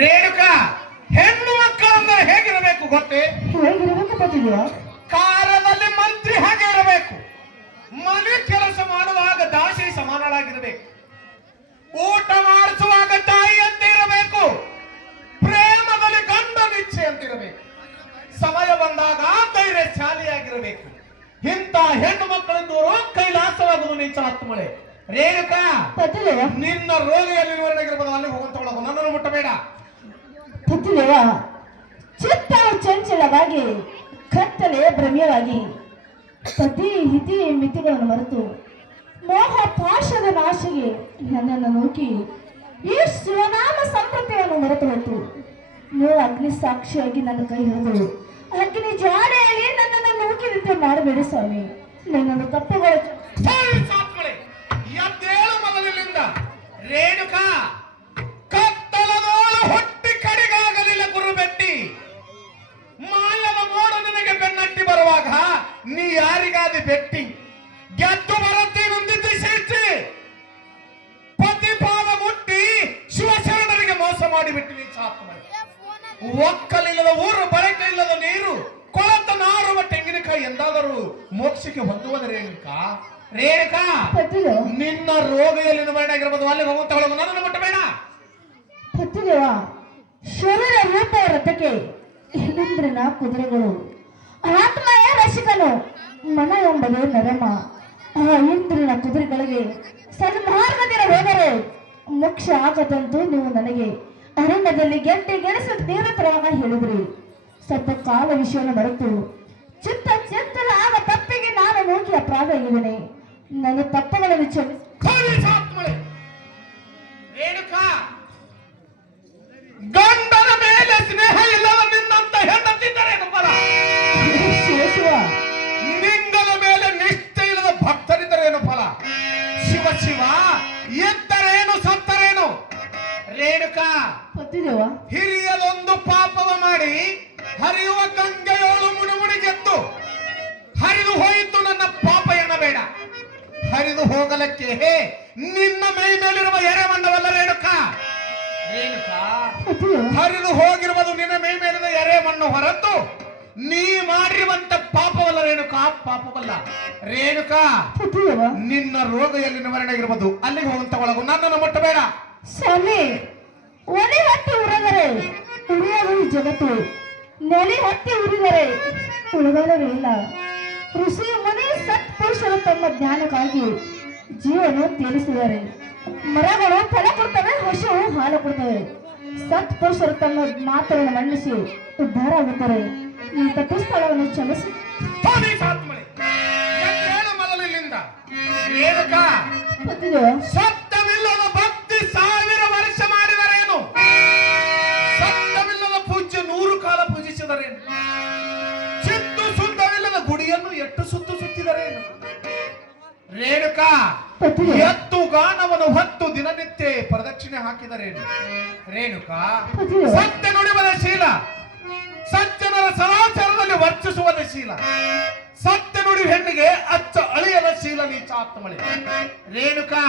ರೇಣುಕಾ, ಹೆಣ್ಣು ಮಕ್ಕಳಂದ್ರೆ ಹೇಗಿರಬೇಕು ಗೊತ್ತೇ? ಹೇಗಿರಬೇಕು ಗೊತ್ತಿದೆಯಾ? ಕಾರದಲ್ಲಿ ಮಂತ್ರಿ ಹಾಗೆ ಇರಬೇಕು. ಮನೆ ಕೆಲಸ ಮಾಡುವಾಗ ದಾಸಿ ಸಮಾನಳಾಗಿರಬೇಕು. ಊಟ ಮಾಡಿಸುವಾಗ ತಾಯಿ ಅಂತ ಇರಬೇಕು. ಪ್ರೇಮದಲ್ಲಿ ಗಂಡ ನಿಚ್ಚೆ ಅಂತಿರಬೇಕು. ಸಮಯ ಬಂದಾಗ ಧೈರ್ಯಶಾಲಿಯಾಗಿರಬೇಕು. ಇಂಥ ಹೆಣ್ಣು ಮಕ್ಕಳಿಂದ ಕೈಲಾಸವಾಗುವುದು ನೀಚ ಆತ್ಮಳೆ. ರೇಣುಕಾ, ನಿನ್ನ ರೋಗಿಯಲ್ಲಿ ನಿವಾರಣೆಗಿರ್ಬೋದು. ಅಲ್ಲಿ ಹೋಗುವಂತವಳಗು, ನನ್ನನ್ನು ಮುಟ್ಟಬೇಡ. ಚಿತ್ತ ಚಂಚಲವಾಗಿ ಕತ್ತಲೆ ಭ್ರಮ್ಯವಾಗಿ ಸತಿ ಹಿತಿ ಮಿತಿಗಳನ್ನು ಮರೆತು ಮೋಹ ಪಾಶದ ನಾಶಿಗೆ ನನ್ನನ್ನು ನೂಕಿ ಈ ಶಿವನಾಮ ಸಂಪ್ರತಿಯನ್ನು ಮರೆತು ಹೊತ್ತು ನೀವು ಅಗ್ನಿ ಸಾಕ್ಷಿಯಾಗಿ ನನ್ನ ಕೈ ಹಿಡಿದು ಅಗ್ನಿ ಜ್ವಾಲೆಯಲ್ಲಿ ನನ್ನನ್ನು ನೂಕಿದಂತೆ ಮಾಡಬೇಡಿ ಸ್ವಾಮಿ. ನನ್ನನ್ನು ತಪ್ಪುಗಳು ಮೊದಲಿನಿಂದ ರೇಣುಕಾ, ಕತ್ತಲದೋಳು ಹೊಟ್ಟಿ ಕಡಿಗಾಗಲಿಲ್ಲ ಗುರುಬೆಟ್ಟಿ. ಮಾಯವ ಮೋಡ ನಿನಗೆ ಬೆನ್ನಟ್ಟಿ ಬರುವಾಗ ನೀ ಯಾರಿಗಾದಿ ಬೆಟ್ಟಿ? ಗೆದ್ದು ಬರತ್ತಿ ನೊಂದಿದ್ದು ಶಿಷ್ಟಿ ಪತಿಪಾದ ಮುಟ್ಟಿ ಶಿವಶರಣರಿಗೆ ಮೋಸ ಮಾಡಿಬಿಟ್ಟು ನೀ ಚಾತ್ಮ. ಒಕ್ಕಲಿಲ್ಲದ ಊರು, ಬಳಕೆ ಇಲ್ಲದ ನೀರು, ಕೊಳತ ನಾರುವ ತೆಂಗಿನಕಾಯಿ ಎಂದಾದರೂ ಮೋಕ್ಷಕ್ಕೆ ಹೊಂದುವುದ ರೇಣುಕಾ? ರೇಣುಕಾ, ನಿನ್ನ ರೋಗಿಯಲ್ಲಿ ಮರಣ ಅಲ್ಲಿ ಹೋಗುವಂತವಳು, ನನ್ನನ್ನು ಮುಟ್ಟಬೇಡ. ಶರೀರ ರೂಪ ರಥಕ್ಕೆ ಇಂದ್ರನ ಕುದುರೆಗಳು, ಆತ್ಮಯ ರಸಿಕನು, ಮನ ಎಂಬುದು ನರಮ. ಆ ಇಂದ್ರನ ಕುದುರೆಗಳಿಗೆ ಸನ್ಮಾರ್ಗದಿಂದ ಹೋದರೆ ಮೋಕ್ಷ ಆಗದಂತೂ ನೀವು ನನಗೆ ಅರಣ್ಯದಲ್ಲಿ ಗೆಡ್ಡೆ ಗೆಣಸು ತೀರತರಾಗ ಹೇಳಿದ್ರಿ. ಸ್ವಲ್ಪ ಕಾಲ ವಿಷಯವನ್ನು ಮರೆತು ಚಿತ್ತ ಚಿತ್ತಲ ಆಗ ತಪ್ಪಿಗೆ ನಾನು ಹೋಗಿ ಅಪರಾಧ ಆಗಿದ್ದೇನೆ. ನನ್ನ ತಪ್ಪುಗಳನ್ನು ಕ್ಷಮಿಸಿ. ರೇಣುಕಾ, ಗಂಡನ ಮೇಲೆ ಸ್ನೇಹ ಇಲ್ಲದ ನಿನ್ನಂತ ಹೆಣ್ಣತ್ತಿದ್ದರೇನು ಫಲ? ಲಿಂಗದ ಮೇಲೆ ನಿಷ್ಠೆ ಇಲ್ಲದ ಭಕ್ತರಿದ್ದರೇನು ಫಲ? ಶಿವ ಶಿವ ಎತ್ತರೇನು ಸತ್ತರೇನು? ರೇಣುಕಾ, ಹಿರಿಯದೊಂದು ಪಾಪವ ಮಾಡಿ ಹರಿಯುವ ಗಂಗೆಯೋಳು ಮುಡುಮುಡಿಗೆದ್ದು ಹರಿದು ಹೋಯಿತು ನನ್ನ ಪಾಪ ಎನ್ನಬೇಡ. ಹರಿದು ಹೋಗಲಕ್ಕೆ ನಿನ್ನ ಮೈ ಮೇಲಿರುವ ಎರೆಮಣ್ಣವಲ್ಲ ರೇಣುಕಾ. ರೇಣುಕಾ, ಹರಿದು ಹೋಗಿರುವುದು ನಿನ್ನ ಮೈ ಮೇಲಿನ ಎರೆಮಣ್ಣು ಹೊರತು ನೀ ಮಾಡಿರುವಂತ ಪಾಪವಲ್ಲ ರೇಣುಕಾ, ಪಾಪವಲ್ಲ. ರೇಣುಕಾ, ನಿನ್ನ ರೋಗ ಎಲ್ಲಿ ನಿವಾರಣೆಗಿರ್ಬೋದು, ಅಲ್ಲಿಗೆ ಹೋಗುವಂತವಳಗು, ನನ್ನನ್ನು ಮುಟ್ಟಬೇಡ. ಸ್ವಾಮಿ, ಒಲೆ ಹತ್ತಿ ಉರಿದರೆ ಉಳಿಯಲು ಜಗತ್ತು, ನೆಲೆ ಹತ್ತಿ ಉರಿದರೆ ಉಳಿದವರೇ ಇಲ್ಲ. ಋಷಿ ಮುನಿ ಸತ್ಪುರುಷರು ತಮ್ಮ ಜ್ಞಾನಕ್ಕಾಗಿ ಜೀವನ ತೀರಿಸಿದ್ದಾರೆ. ಮರಗಳು ಫಲ ಕೊಡ್ತವೆ, ಹಸುವು ಹಾಲು ಕೊಡ್ತವೆ. ಸತ್ಪುರುಷರು ತಮ್ಮ ಮಾತುಗಳನ್ನು ಮನ್ನಿಸಿ ಉದ್ಧಾರ ಆಗುತ್ತಾರೆ. ಈ ತಪ್ಪಿಸ್ಥಳವನ್ನು ಕ್ಷಮಿಸಿ. ಸತ್ಯವಿಲ್ಲದ ಭಕ್ತಿ 1000 ವರ್ಷ ಮಾಡಿದರೇನು? ಸತ್ಯವಿಲ್ಲದ ಪೂಜ್ಯ 100 ಕಾಲ ಪೂಜಿಸಿದರೇನು? ಚಿತ್ತು ಶುದ್ಧವಿಲ್ಲದ ಗುಡಿಯನ್ನು 8 ಸುತ್ತು ಸುತ್ತಿದರೇನು? ರೇಣುಕಾ, ಎತ್ತು ಗಾನವನ್ನು ಹೊತ್ತು ದಿನನಿತ್ಯ ಪ್ರದಕ್ಷಿಣೆ ಹಾಕಿದರೇನು? ರೇಣುಕಾ, ಸತ್ಯ ನುಡಿಯುವುದ ಶೀಲ, ಸಜ್ಜನರ ಸದಾಚಾರದಲ್ಲಿ ವರ್ಚಿಸುವುದ ಶೀಲ, ಸತ್ಯ ನುಡಿ ಹೆಣ್ಣಿಗೆ ಅಚ್ಚ ಅಳಿಯದ ಶೀಲ ನೀಚಾತ್ಮಳೆ. ರೇಣುಕಾ,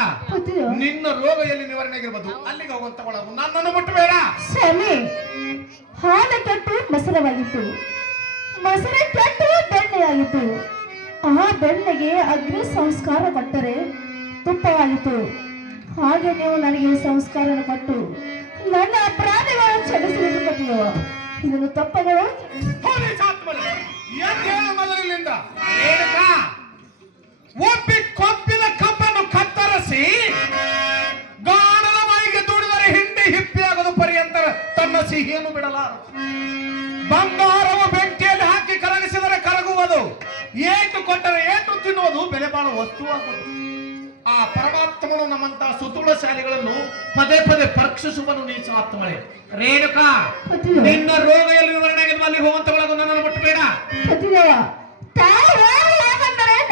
ನಿನ್ನ ರೋಗ ಎಲ್ಲಿ ನಿವಾರಣೆಗಿರ್ಬೋದು, ಅಲ್ಲಿಗೆ ಹೋಗುವಂತವಳಗು, ನನ್ನನ್ನು ಮುಟ್ಟಬೇಡ. ಸ್ವಾಮಿ, ಹಾಲು ಕೆಟ್ಟು ಮೊಸರವಾಗಿತ್ತು, ಮೊಸರೆ ಕೆಟ್ಟು ಬೆಣ್ಣೆಯಾಗಿತ್ತು. ಆ ಬೆಣ್ಣೆಗೆ ಅಗ್ನಿ ಸಂಸ್ಕಾರ ಕೊಟ್ಟರೆ ತುಪ್ಪವಾಯಿತು. ಹಾಗೆ ನೀವು ನನಗೆ ಸಂಸ್ಕಾರ ಕೊಟ್ಟು ನನ್ನ ಅಪರಾಧಗಳನ್ನು ಕ್ಷಮಿಸಲಿರುವ ಇದನ್ನು ತಪ್ಪಗಳು ಮೊದಲಿನಿಂದ ರೇಣುಕಾ, ಒಪ್ಪಿ ಕೊಪ್ಪಿದ ಕಬ್ಬನ್ನು ಕತ್ತರಿಸಿ ಗಾಣದ ಬಾಯಿಗೆ ದುಡಿದರೆ ಹಿಂಡಿ ಹಿಪ್ಪಿಯಾಗದು ಪರ್ಯಂತರ ತನ್ನ ಸಿಹಿಯನ್ನು ಬಿಡಲಾರ. ಬಂಗಾರವು ಬೆಂಕಿಯಲ್ಲಿ ಹಾಕಿ ಕರಗಿಸಿದರೆ ಕರಗುವುದು, ಏಟು ಕೊಟ್ಟರೆ ಏಟು ತಿನ್ನುವುದು ಬೆಲೆ ಬಾಳುವ ವಸ್ತುವಾಗುವುದು. ಆ ಪರಮಾತ್ಮನು ನಮ್ಮಂತಹ ಸುತುಳಶಾಲಿಗಳನ್ನು ಪದೇ ಪದೇ ಪರೀಕ್ಷಿಸುವನು ನೀಚ ಆತ್ಮಳೆ. ರೇಣುಕಾ, ನಿನ್ನ ರೋಗ ಎಲ್ಲಿ ನಿವಾರಣೆಗೆ ಅಲ್ಲಿ ಹೋಗುವಂತವಳಗು, ನನ್ನನ್ನು ಮುಟ್ಟಬೇಡ.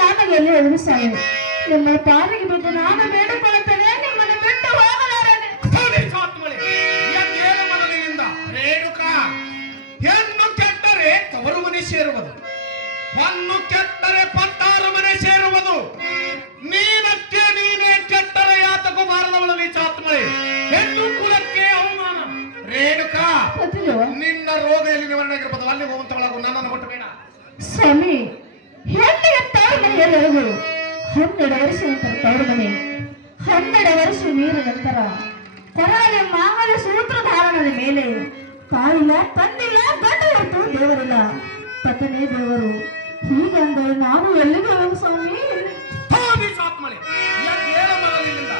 ನನಗೆ ಎಲ್ಲಿ ಒದಗಿಸಾವೆ ನಿಮ್ಮ ಪಾಲಿಗೆ ಬಿದ್ದು ನಾನು ಬೇಡಿಕೊಳ್ಳುತ್ತೇನೆ, ನಿಮ್ಮನ್ನು ಬಿಟ್ಟು ಹೋಗಲಾರನೆ. ಮೊದಲಿನಿಂದ ರೇಣುಕಾ, ಹೆಣ್ಣು ಕೆಟ್ಟರೆ ತವರು ಮನೆ ಸೇರುವುದು, ಹೊನ್ನು ಕೆಟ್ಟರೆ ಪತ್ತಾರು ಮನೆ ಸೇರುವುದು. ನೀನಕ್ಕೆ ನೀನೇ ಕೆಟ್ಟರೆ ಯಾತಕು ಬಾರದವಳು ನೀಚಾತ್ಮಳೆ. ಹೆಣ್ಣು ಕುಲಕ್ಕೆ ಅವಮಾನ. ರೇಣುಕಾ, ಪತಿದೇವ ನಿನ್ನ ರೋಗ ಎಲ್ಲಿ ನಿವಾರಣೆ ಆಗಿರ್ಬೋದು, ಅಲ್ಲಿ ಹೋಗುವಂತವಳಾಗು, ನನ್ನನ್ನು ಮುಟ್ಟಬೇಡ. ಸ್ವಾಮಿ, ಹೆಣ್ಣಿಗೆ ತವರು ಮನೆಯಲ್ಲರಿಗೂ 12 ವರ್ಷ ನಂತರ ತವರು ಮನೆ, 12 ವರ್ಷ ಮೀರಿದ ನಂತರ ಕೊರಳಲ್ಲಿ ಮಾಂಗಲ್ಯ ಸೂತ್ರಧಾರಣದ ಮೇಲೆ ತಾಯಿಲ್ಲ, ತಂದಿಲ್ಲ, ಗಂಡು ಹೊರತು ದೇವರಿಲ್ಲ, ಪತನೇ ದೇವರು. ಹೀಗಂದ್ರೆ ನಾನು ಎಲ್ಲಿಗೆ ಹೋಗು ಸ್ವಾಮಿ? ಆತ್ಮಳೆ ಹೇಳು ಮಗನಿಲ್ಲಿಂದ.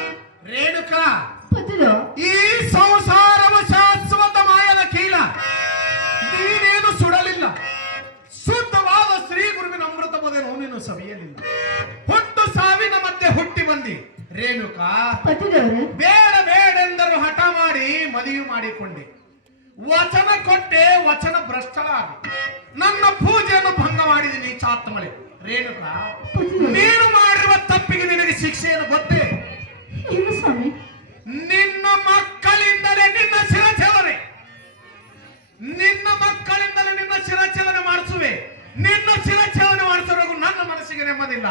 ರೇಣುಕಾ, ಪತಿದೇವ ಈ ಸಂಸಾರವು ಶಾಶ್ವತ ಮಾಯದ ಕೀಲ. ನೀನೇನು ಸುಡಲಿಲ್ಲ, ಶುದ್ಧವಾದ ಶ್ರೀ ಗುರುವಿನ ಅಮೃತ ಪದೇನು ನೀನು ಸವಿಯಲಿಲ್ಲ. ಹುಟ್ಟು ಸಾವಿನ ಮಧ್ಯೆ ಹುಟ್ಟಿ ಬಂದಿ. ರೇಣುಕಾ, ಪತಿದೇವ್ರೆ, ಬೇಡ ಬೇಡೆಂದರು ಹಠ ಮಾಡಿ ಮದುವೆ ಮಾಡಿಕೊಂಡೆ. ವಚನ ಕೊಟ್ಟೆ, ವಚನ ಭ್ರಷ್ಟಳಾಗಿ ನನ್ನ ಪೂಜೆಯನ್ನು ಭಂಗ ಮಾಡಿದ್ದೀನಿ ಚಾತ್ಮಳೆ. ರೇಣುಕಾ, ನೀನು ಮಾಡಿರುವ ತಪ್ಪಿಗೆ ನಿನಗೆ ಶಿಕ್ಷೆಯನ್ನು ಗೊತ್ತೇ? ಏನು ಸ್ವಾಮಿ? ನಿನ್ನ ಮಕ್ಕಳಿಂದಲೇ ನಿನ್ನ ಶಿರಛೇದನೆ, ನಿನ್ನ ಮಕ್ಕಳಿಂದಲೇ ನಿನ್ನ ಶಿರಛೇದನೆ ಮಾಡಿಸುವೆ. ನಿನ್ನ ಶಿರಛೇದನೆ ಮಾಡಿಸುವಾಗ ನನ್ನ ಮನಸ್ಸಿಗೆ ನೆಮ್ಮದಿಲ್ಲ.